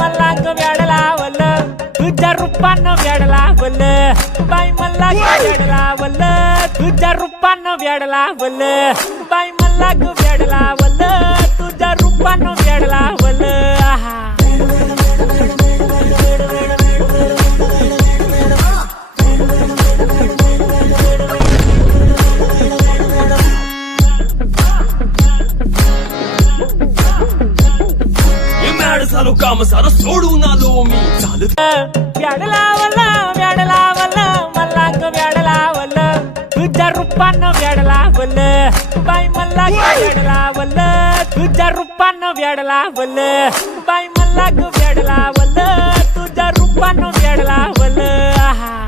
मल्लाग व्याड लावलं तुझ्या रूपानं व्याड लावलं बाई मल्लाग व्याड लावलं तुझ्या रूपानं व्याड लावलं बाई मल्लाग व्याड लावलं तुझ्या रूपानं व्याड लावलं आहा झालो काम सारं सोडून आलो मी व्याड लावलं मल्लाग व्याड लावलं तुझ्या रूपानं व्याड लावलं बाई मल्लाग व्याड लावलं तुझ्या रूपानं व्याड लावलं बाई मल्लाग व्याड लावलं तुझ्या रूपानं व्याड लावलं आहा